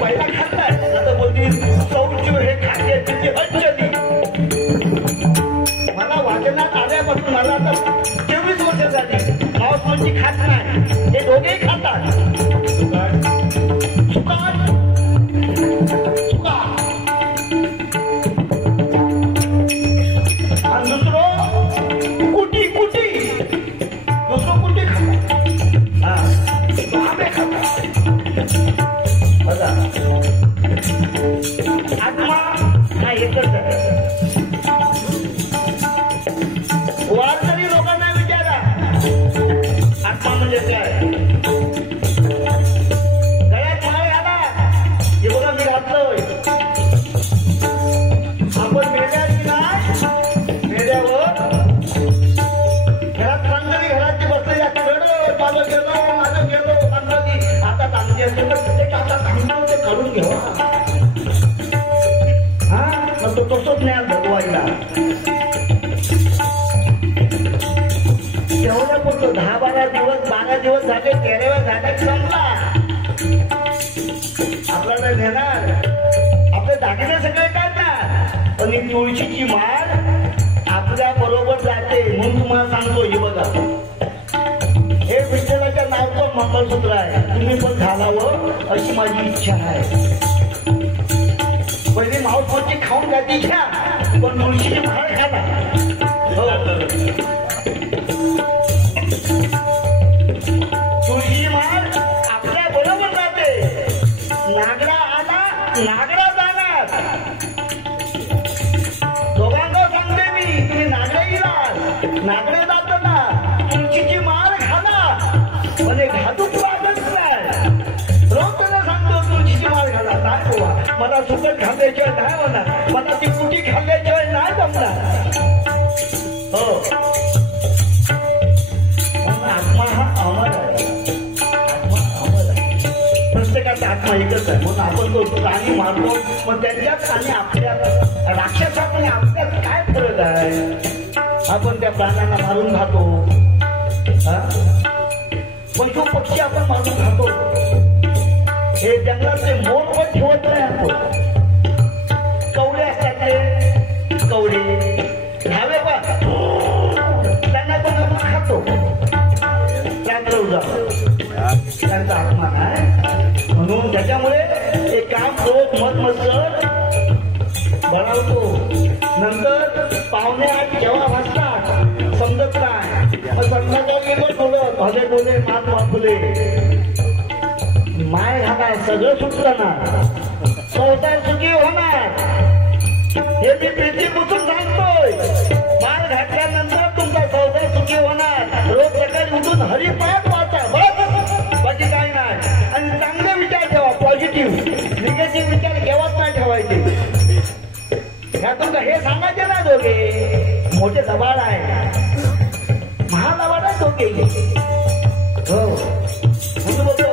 पहिला खाल्लाय आता बोलती शौच हे खाद्याची अंजली. मला वाचनात आल्यापासून मला आता 24 वर्ष झाली मांस मच्छी खात नाही. हे दोघेही खातात. आणि दुसरं कुटी कुटी दुसरं कुटी खातात. आंबे खातात. बघा आत्मा हा एकच आहे. वारकरी लोकांना विचारा आत्मा म्हणजे काय. गळ्यात माळ घाला हे बघा मी घातलोय. आपण मेल्याची नाही मेल्यावर घरात सांगली घराची बसलेली असते. माझं गेलो सांगली आता चांगली असते तर ते आता चांगलं ते करून घ्यावा. हा मग तो तसंच ज्ञान भगवायला तेवढं बोलतो. 10-12 दिवस 12 दिवस झाले 13व्या झाले संपला. आपल्याला नेणार आपले दागिने सगळे काढणार पण ही तुळशीची माळ आपल्या बरोबर जाते. म्हणून तुम्हाला सांगतो हे बघा हे विठ्ठलाच्या नावाचं मंगळसूत्र आहे. तुम्ही पण घालावं अशी माझी इच्छा आहे. पहिले मांस मच्छी खाऊन जाते इच्छा पण तुळशीची माळ घाला. तुळशीची माळ आपल्या बरोबर जाते. नागडा आला नागडा जाणार. दोघांना सांगते मी तुम्ही नागडा येणार नागडे जाताना तुळशीची माळ घाला. म्हणजे घालूच लागत नाही. रोज त्यांना सांगतो तुळशीची माळ घाला. नाही बाबा मला सुकट घालायशिवाय नाही होणार. मला ती कुटी घालल्याशिवाय नाही जमणार. हो आत्मा हा अमर आहे. आत्मा अमर आहे. प्रत्येकाचा आत्मा एकच आहे. म्हणून आपण तो प्राणी मारतो पण त्यांच्यात आणि आपल्यात राक्षसात आणि आपल्यात काय फरक आहे. आपण त्या प्राण्यांना मारून खातो. पशु पक्षी आपण मारून खातो. हे जंगलातले मोर पण ठेवत नाही आपण. कवडे असतात ते कवडे घ्यावे बा त्यांना पण आपण खातो. त्यांचा आत्मा आहे. म्हणून त्याच्यामुळे एक काम रोज मत बनवतो. नंतर पाहुणे जेव्हा वाजतात समजत नाही. मग संध्याकाळी बोलत भले बोले मात वापले माय घाला सगळं सुटलं ना. संसार सुखी होणार हे मी प्रीतीपासून सांगतोय. माळ घातल्यानंतर तुमचा संसार सुखी होणार. रोज सकाळी उठून हरिपाठ वाचा बस बाकी काय नाही. आणि चांगले विचार ठेवा. पॉझिटिव्ह निगेटिव्ह विचार केव्हाच नाही ठेवायचे. ह्यातून हे सांगायचे ना दोघे मोठे दबाड आहे. महादबाड आहे दोघे. हो म्हणून बोलतो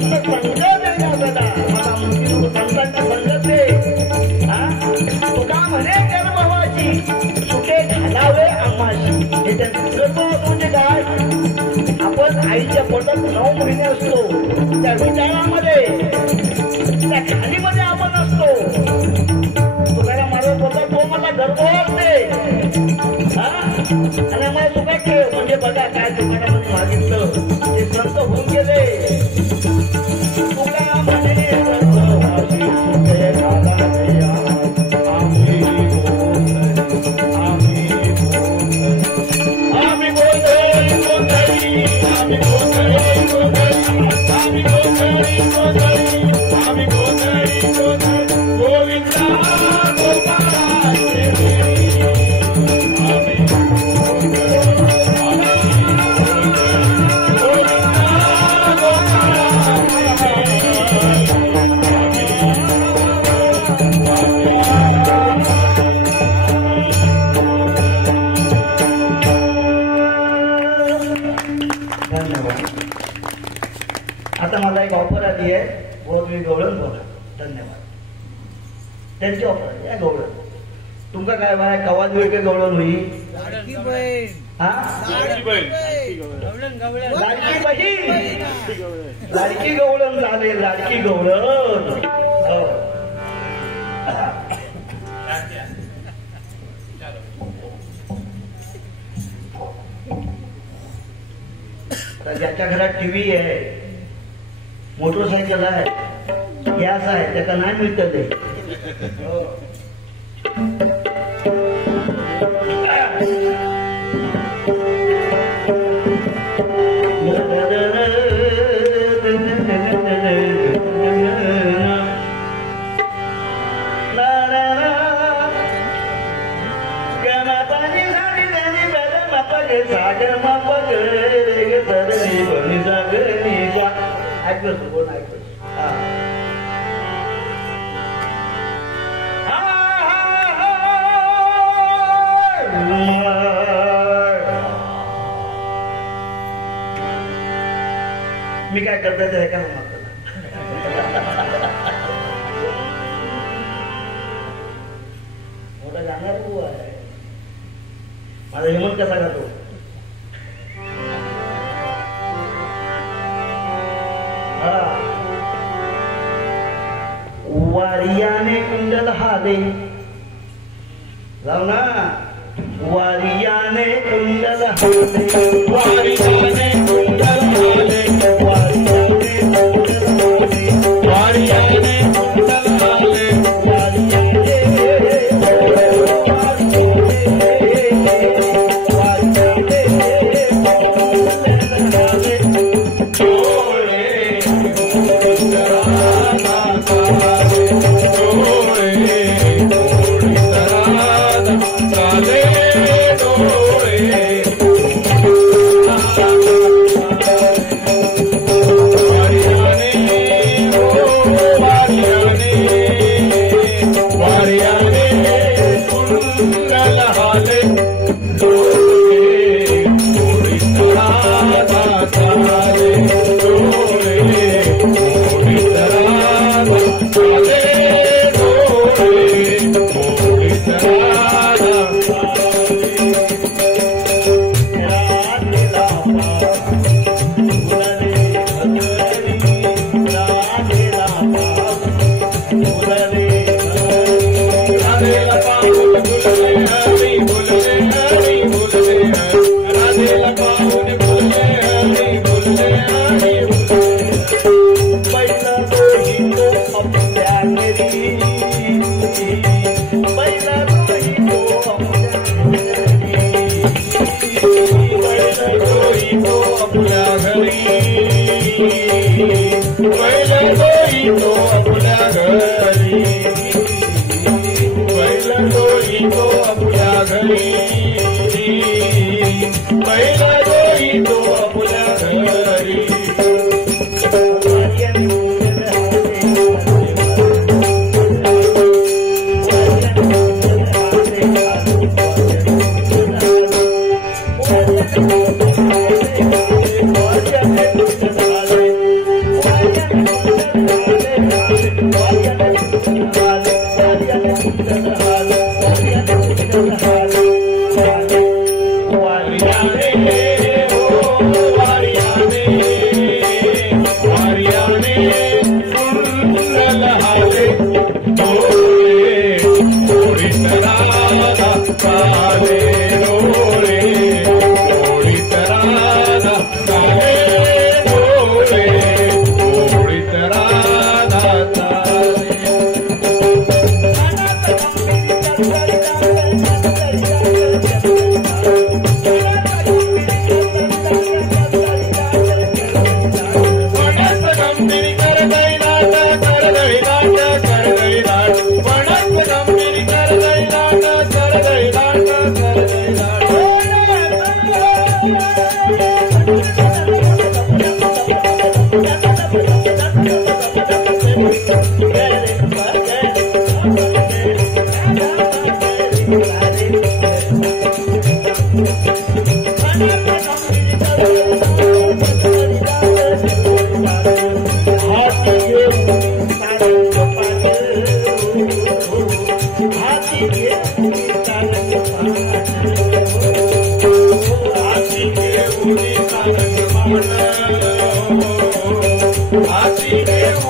संत संगत आहे ना सदा मला संतांची संगत दे. तुका म्हणे जन्मभावाची सुखे घालावे आम्हाशी. हे त्यांचं म्हणजे काय आपण आईच्या पोटात 9 महिने असतो त्या विचारामध्ये त्या खालीमध्ये आपण असतो. तुकाला मारत होता तो मला गर्भ असते आणि आम्हाला तुका ठेव म्हणजे बघा काय दुकानामध्ये मागितलं ते संत होऊन गेले. तुला म्हणे आता मला एक ऑफर आली आहे गोवी गवळण बोला. धन्यवाद. त्यांची ऑफर या गवळण तुमका काय बाय कवाच वेळ काय गवळण होईल. लाडकी बहीण लाडकी गवळण झाले. लाडकी गवळण ज्याच्या घरात टीव्ही आहे मोटरसायकल आहे गॅस आहे त्याला नाही मिळत ते. मी काय करता ते का मोठा जाणार तू आहे. माझा हिमत कसा खातो. वारियाने कुंडल हाले जाऊ ना. वारियाने कुंडल हाले वारियाने कुंडल हाले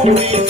Thank you.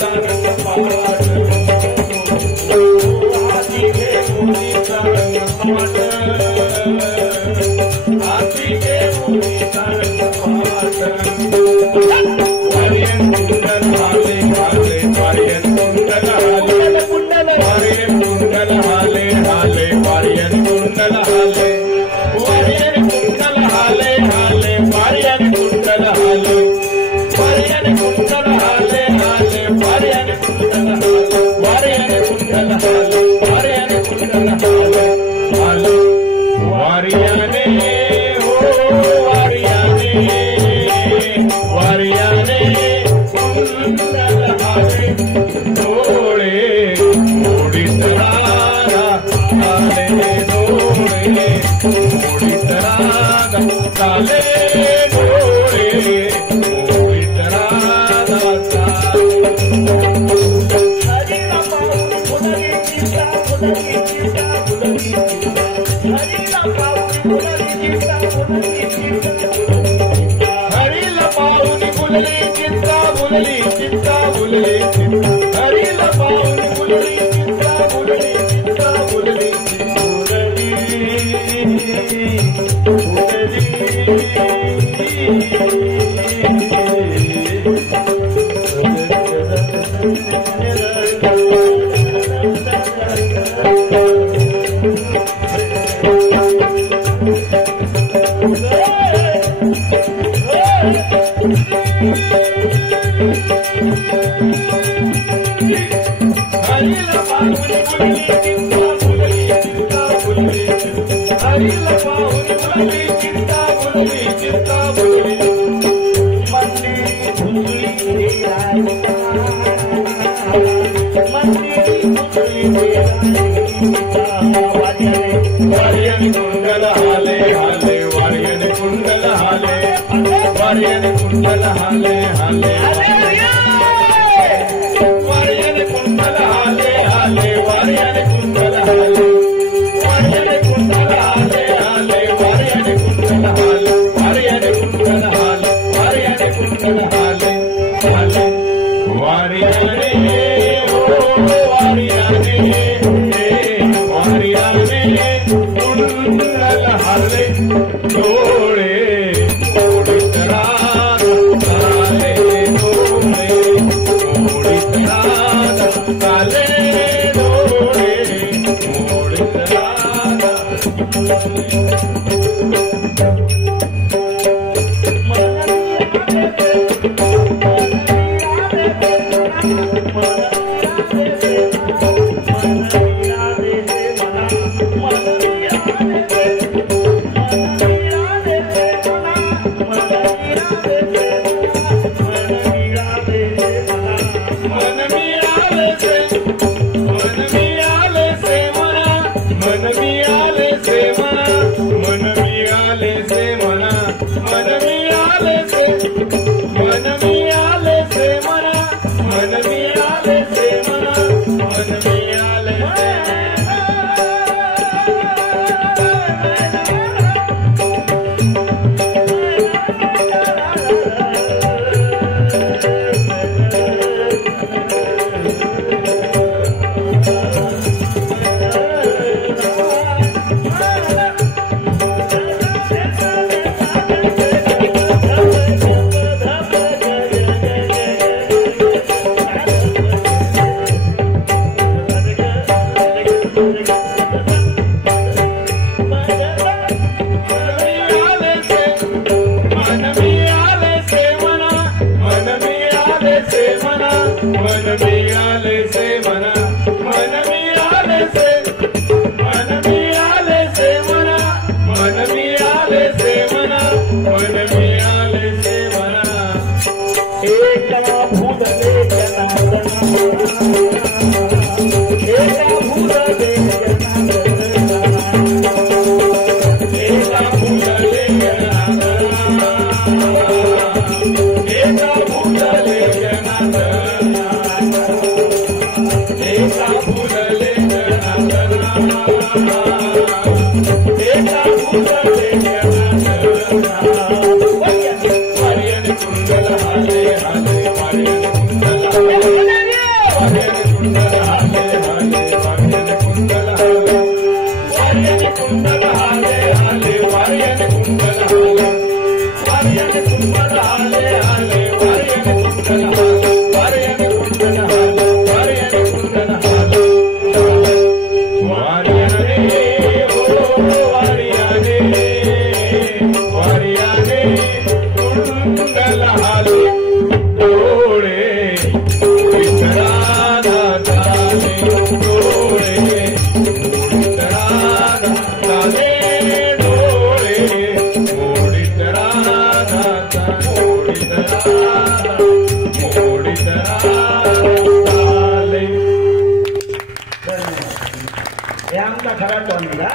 समजा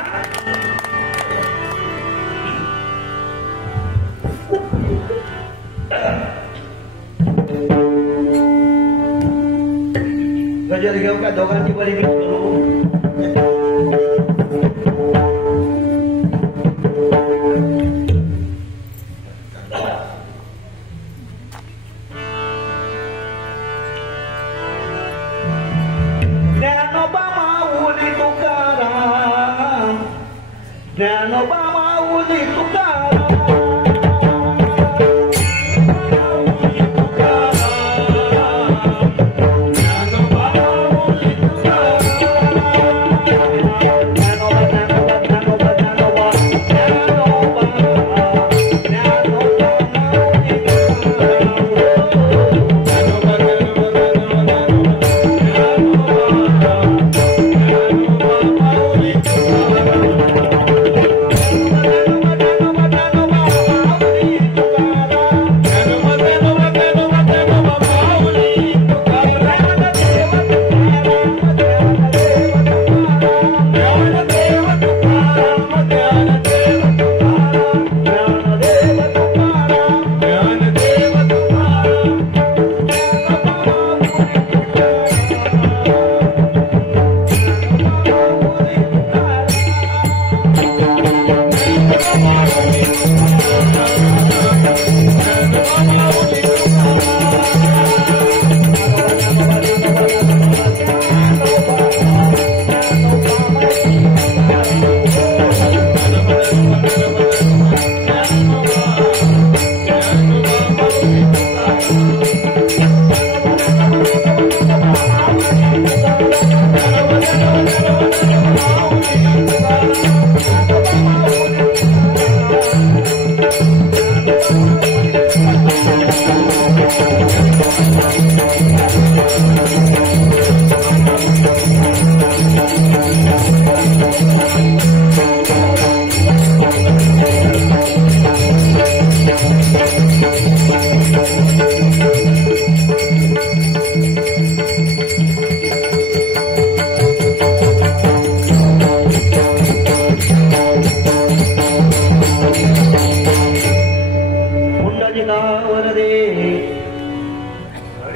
गजर घेऊ का दोघांची बरी मिक्स करू ज्ञानोबा माऊली तुकाराम ज्ञानोबा माऊली तुकाराम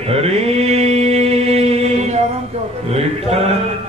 हरी विठ्ठल